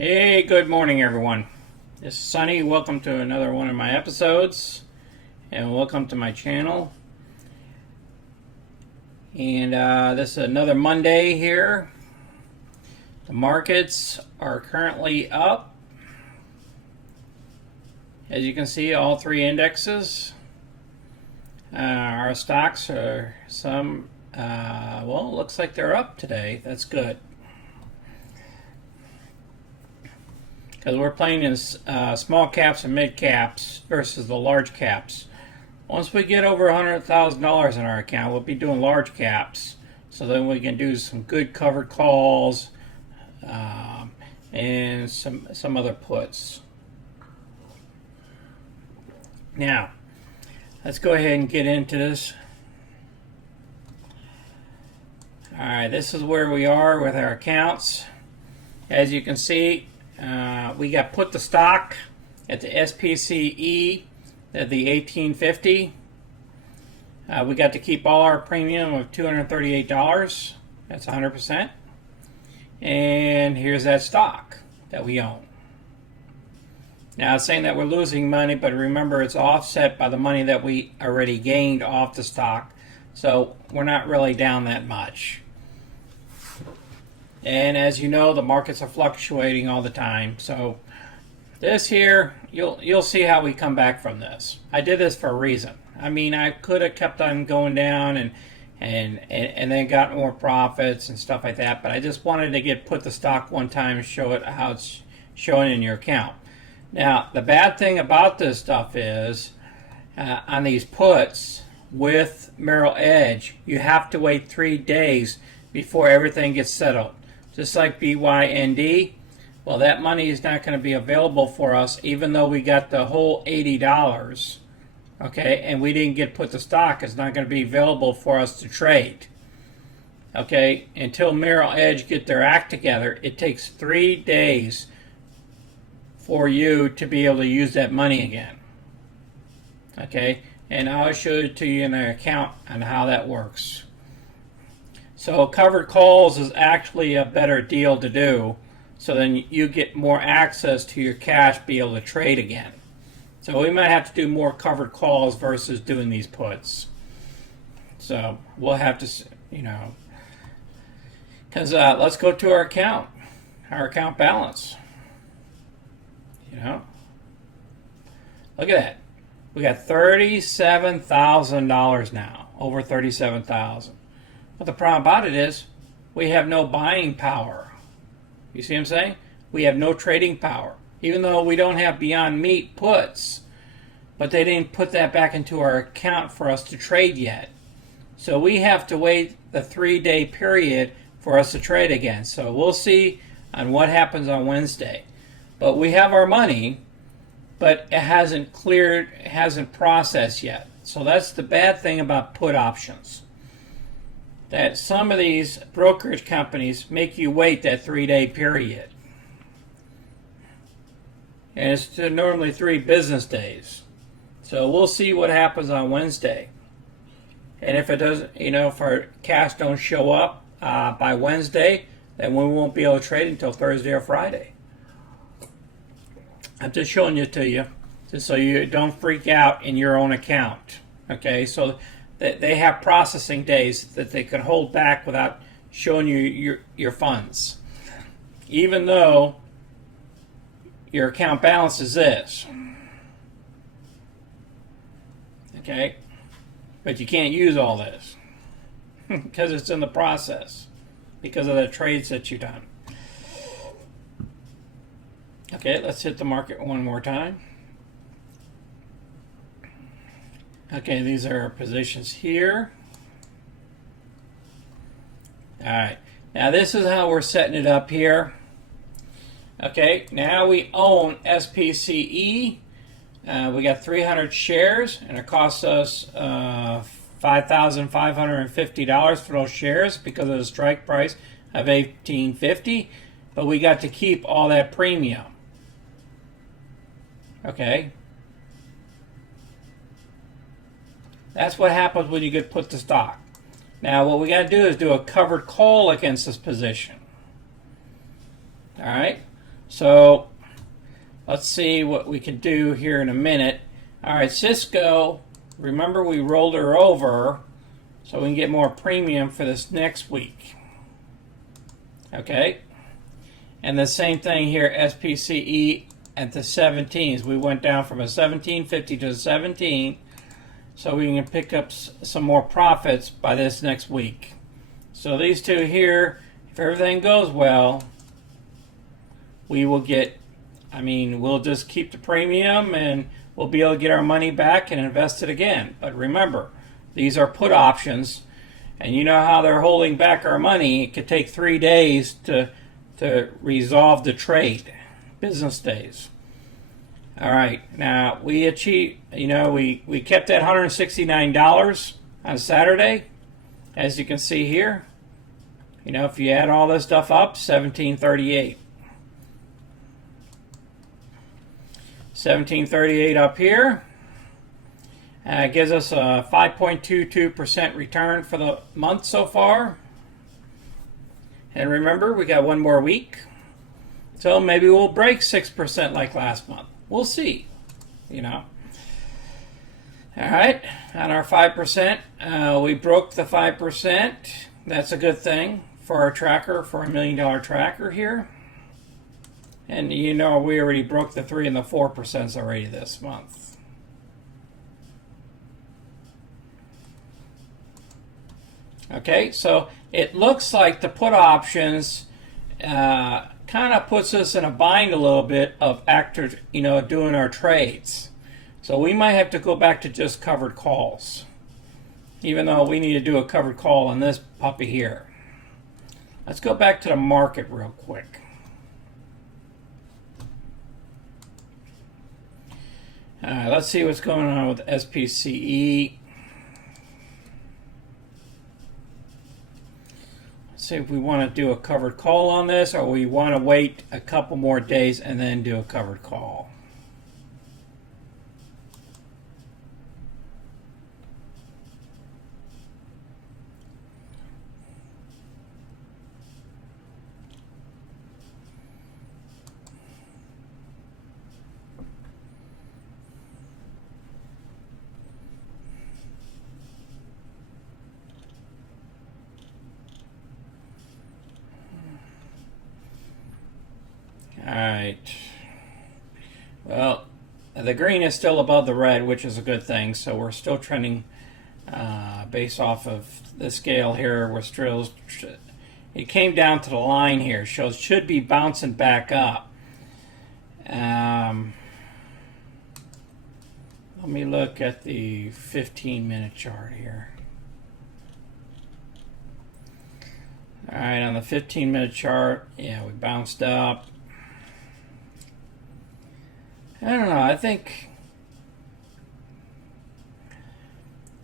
Hey, good morning, everyone. This is Sunny. Welcome to another one of my episodes, and welcome to my channel. And this is another Monday here. The markets are currently up. As you can see, all three indexes. Our stocks are well, it looks like they're up today. That's good. Because we're playing in small caps and mid caps versus the large caps. Once we get over $100,000 in our account, we'll be doing large caps. So then we can do some good covered calls and some other puts. Now, let's go ahead and get into this. All right, this is where we are with our accounts. As you can see, we got put the stock at the SPCE at the 1850. We got to keep all our premium of $238. That's 100%. And here's that stock that we own. Now, it's saying that we're losing money, but remember it's offset by the money that we already gained off the stock. So we're not really down that much. And as you know, the markets are fluctuating all the time. So this here, you'll see how we come back from this. I did this for a reason. I mean, I could have kept on going down and then got more profits and stuff like that. But I just wanted to put the stock one time and show it how it's showing in your account. Now, the bad thing about this stuff is on these puts with Merrill Edge, you have to wait 3 days before everything gets settled. Just like BYND, well, that money is not going to be available for us, even though we got the whole $80, okay, and we didn't get put the stock. It's not going to be available for us to trade, okay, until Merrill Edge get their act together. It takes 3 days for you to be able to use that money again, okay, and I'll show it to you in the account on how that works. So covered calls is actually a better deal to do, so then you get more access to your cash, be able to trade again. So we might have to do more covered calls versus doing these puts. So we'll have to, because let's go to our account balance. Look at that. We got $37,000 now, over $37,000. But the problem about it is we have no buying power. You see what I'm saying? We have no trading power. Even though we don't have Beyond Meat puts, but they didn't put that back into our account for us to trade yet. So we have to wait the 3-day period for us to trade again. So we'll see on what happens on Wednesday. But we have our money, but it hasn't cleared, it hasn't processed yet. So that's the bad thing about put options. That some of these brokerage companies make you wait that 3-day period. And it's normally 3 business days. So we'll see what happens on Wednesday. And if it doesn't, if our cash don't show up by Wednesday, then we won't be able to trade until Thursday or Friday. I'm just showing it to you, just so you don't freak out in your own account. Okay, so they have processing days that they can hold back without showing you your funds, even though your account balance is this. Okay, but you can't use all this because it's in the process because of the trades that you've done. Okay, let's hit the market one more time. Okay, these are our positions here. All right, now this is how we're setting it up here. Okay, now we own SPCE. We got 300 shares, and it costs us $5,550 for those shares because of the strike price of $18.50. But we got to keep all that premium. Okay. That's what happens when you get put to stock. Now what we got to do is do a covered call against this position. All right. So let's see what we can do here in a minute. All right, Cisco, remember we rolled her over so we can get more premium for this next week. Okay, and the same thing here, SPCE at the 17s. We went down from a 1750 to a 17, so we can pick up some more profits by this next week. So these two here, if everything goes well, we will get, we'll just keep the premium and we'll be able to get our money back and invest it again. But remember, these are put options, and you know how they're holding back our money. It could take 3 days to resolve the trade, business days. All right, now we achieved, we kept that $169 on Saturday, as you can see here. If you add all this stuff up, $17.38. $17.38 up here. It gives us a 5.22% return for the month so far. And remember, we got one more week. So maybe we'll break 6% like last month. We'll see, All right, on our 5%, we broke the 5%. That's a good thing for our tracker, for a $1 million tracker here. And we already broke the 3 and the 4% already this month. Okay, so it looks like the put options kind of puts us in a bind a little bit of doing our trades. So we might have to go back to just covered calls, even though we need to do a covered call on this puppy here. Let's go back to the market real quick. Let's see what's going on with SPCE. See if we want to do a covered call on this, or we want to wait a couple more days and then do a covered call. Alright, well, the green is still above the red, which is a good thing, so we're still trending based off of the scale here. We're still, it came down to the line here, so it should be bouncing back up. Let me look at the 15-minute chart here. Alright, on the 15-minute chart, yeah, we bounced up. I don't know, I think,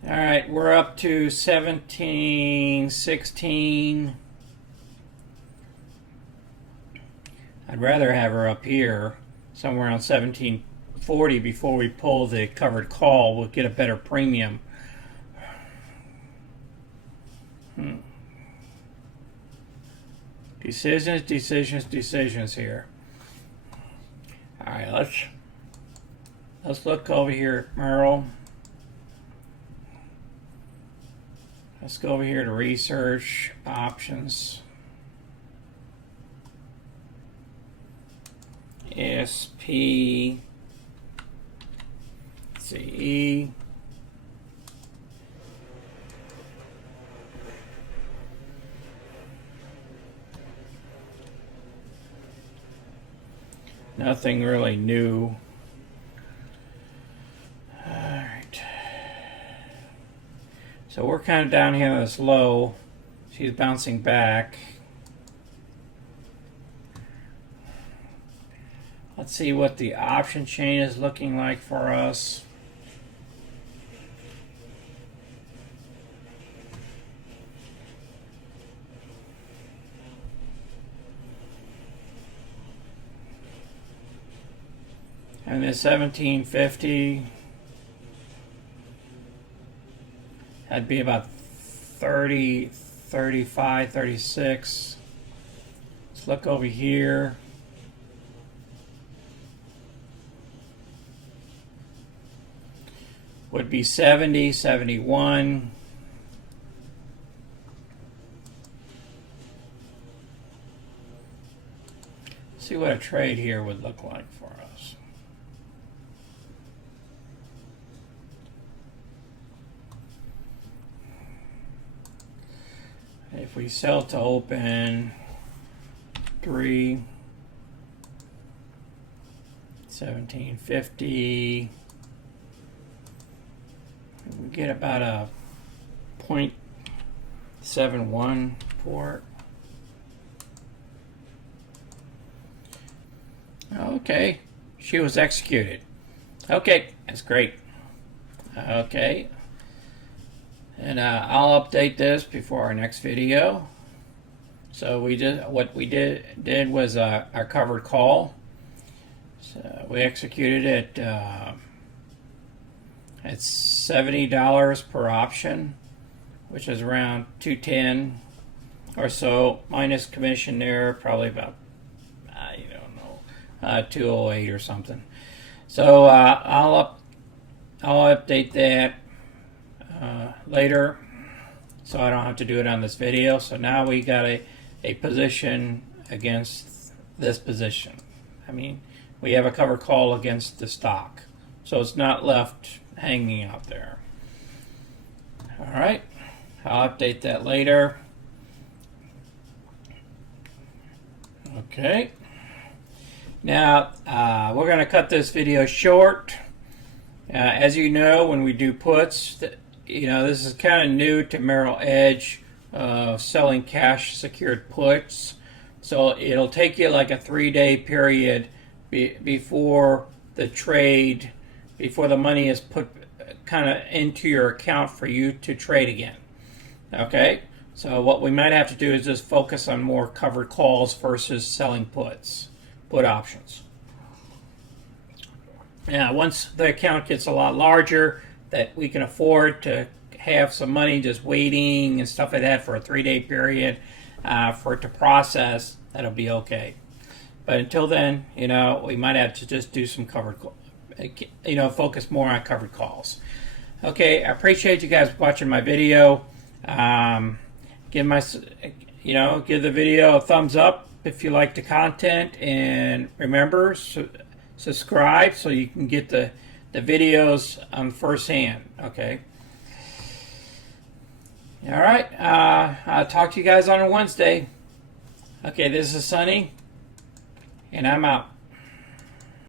all right, we're up to 17.16. I'd rather have her up here, somewhere around 17.40 before we pull the covered call. We'll get a better premium. Decisions here. All right, let's look over here at Merrill. Let's go over here to research options. SPCE. Nothing really new. All right. So we're kind of down here on this low. She's bouncing back. Let's see what the option chain is looking like for us. And the 1750, that'd be about 30, 35, 36. Let's look over here. would be 70, 71. See what a trade here would look like for us. If we sell to open 3, 1750, we get about a 0.71 for it. Okay, she was executed. Okay, that's great. Okay, and I'll update this before our next video. So what we did was our covered call. So we executed it at $70 per option, which is around 210 or so, minus commission there, probably about 208 or something. So I'll update that later, so I don't have to do it on this video. So now we got a position against this position. I mean, we have a covered call against the stock, so it's not left hanging out there. All right, I'll update that later. Okay. Now, we're going to cut this video short. As you know, when we do puts, this is kind of new to Merrill Edge, selling cash secured puts. So it'll take you like a 3-day period before the trade, before the money is put kind of into your account for you to trade again. Okay? So what we might have to do is just focus on more covered calls versus selling puts. Put options. Now, once the account gets a lot larger, that we can afford to have some money just waiting and stuff like that for a 3-day period for it to process, that'll be okay. But until then, we might have to just do some covered, focus more on covered calls. Okay, I appreciate you guys watching my video. Give the video a thumbs up if you like the content, and remember, subscribe so you can get the videos on first hand. Okay. All right. I'll talk to you guys on a Wednesday. Okay, this is Sonny, and I'm out.